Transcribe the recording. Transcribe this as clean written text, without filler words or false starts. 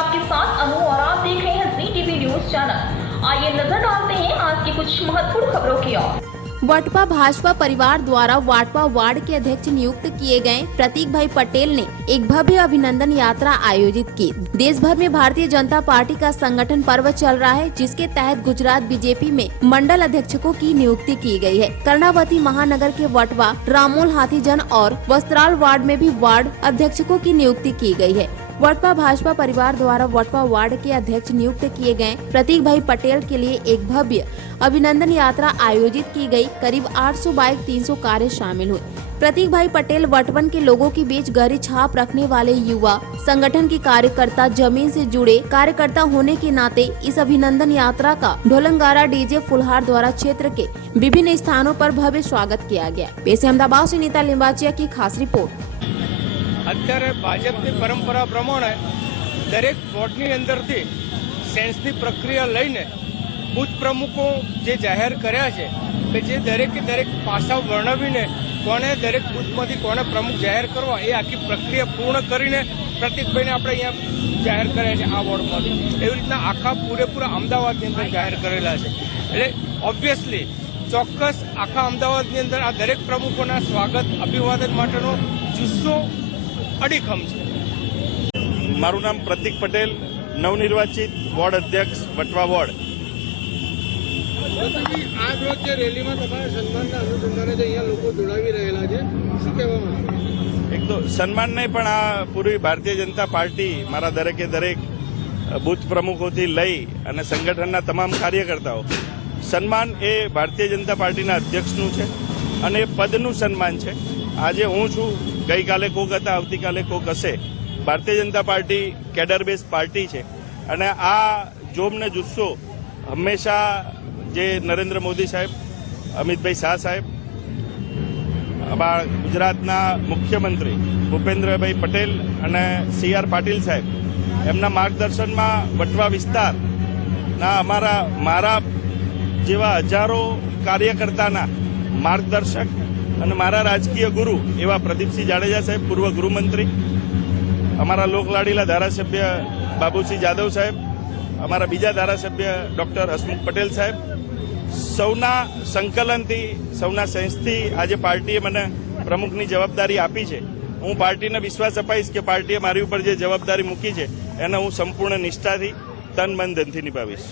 आपके साथ अनु और आप देख रहे हैं जी टीवी न्यूज चैनल। आइए नजर डालते हैं आज की कुछ महत्वपूर्ण खबरों की ओर। वटवा भाजपा परिवार द्वारा वाटवा वार्ड के अध्यक्ष नियुक्त किए गए प्रतीक भाई पटेल ने एक भव्य अभिनंदन यात्रा आयोजित की। देश भर में भारतीय जनता पार्टी का संगठन पर्व चल रहा है, जिसके तहत गुजरात बीजेपी में मंडल अध्यक्षकों की नियुक्ति की गई है। कर्णावती महानगर के वटवा, रामोल, हाथीजन और वस्त्राल वार्ड में भी वार्ड अध्यक्षकों की नियुक्ति की गई है। वटवा भाजपा परिवार द्वारा वटवा वार्ड के अध्यक्ष नियुक्त किए गए प्रतीक भाई पटेल के लिए एक भव्य अभिनंदन यात्रा आयोजित की गई। करीब 800 बाइक, 300 कारें शामिल हुई। प्रतीक भाई पटेल वटवन के लोगों के बीच गहरी छाप रखने वाले युवा संगठन के कार्यकर्ता, जमीन से जुड़े कार्यकर्ता होने के नाते इस अभिनंदन यात्रा का ढोलंगारा, डीजे, फुलहार द्वारा क्षेत्र के विभिन्न स्थानों पर भव्य स्वागत किया गया। पेश है अहमदाबाद से नीता लिंबाचिया की खास रिपोर्ट। અત્યારે ભાજપની પરંપરા પ્રમાણે દરેક વોર્ડની અંદરથી સેન્સની પ્રક્રિયા લઈને બૂથ પ્રમુખો જે જાહેર કર્યા છે કે જે દરેકે દરેક પાસા વર્ણવીને કોને દરેક બૂથમાંથી કોને પ્રમુખ જાહેર કરવા એ આખી પ્રક્રિયા પૂર્ણ કરીને પ્રતીકભાઈને આપણે અહીંયા જાહેર કર્યા છે આ વોર્ડમાંથી। એવી રીતના આખા પૂરેપૂરા અમદાવાદની અંદર જાહેર કરેલા છે। એટલે ઓબ્વિયસલી ચોક્કસ આખા અમદાવાદની અંદર આ દરેક પ્રમુખોના સ્વાગત અભિવાદન માટેનો જુસ્સો અડીખમ છે। મારું નામ પ્રતીક પટેલ, નવનિર્વાચિત વોર્ડ અધ્યક્ષ વટવા વોર્ડ। આજ રોજ જે રેલીમાં તમારા સન્માનના અનુસંધાને અહીંયા લોકો જોડાવી રહેલા છે, શું કહેવા માંગો? એક તો સન્માન નહીં, પણ આ પૂરી ભારતીય જનતા પાર્ટી મારા દરેકે દરેક બૂથ પ્રમુખોથી લઈ અને સંગઠનના તમામ કાર્યકર્તાઓ, સન્માન એ ભારતીય જનતા પાર્ટીના અધ્યક્ષનું છે અને પદનું સન્માન છે। આજે હું છું, ગઈકાલે કોક હતા, આવતીકાલે કોક હશે। Bharatiya Janata party cadre base party છે અને આ જોમ ને જુસ્સો હંમેશા જે નરેન્દ્ર મોદી સાહેબ, અમિતભાઈ શાહ સાહેબ, ગુજરાતના મુખ્યમંત્રી ભૂપેન્દ્રભાઈ પટેલ અને CR પાટીલ સાહેબ, એમના માર્ગદર્શનમાં વટવા વિસ્તારના મારા જેવા હજારો કાર્યકર્તાના માર્ગદર્શક અને મારા રાજકીય ગુરુ એવા પ્રદીપસિંહ જાડેજા સાહેબ, પૂર્વ ગૃહમંત્રી, અમારા લોકલાડીલા ધારાસભ્ય બાબુસિંહ જાદવ સાહેબ, અમારા બીજા ધારાસભ્ય ડોક્ટર હસમુખ પટેલ સાહેબ, સૌના સંકલનથી, સૌના સેન્સથી આજે પાર્ટીએ મને પ્રમુખની જવાબદારી આપી છે। હું પાર્ટીને વિશ્વાસ અપાઈશ કે પાર્ટીએ મારી ઉપર જે જવાબદારી મૂકી છે એને હું સંપૂર્ણ નિષ્ઠાથી, તન, મન, ધનથી નિભાવીશ।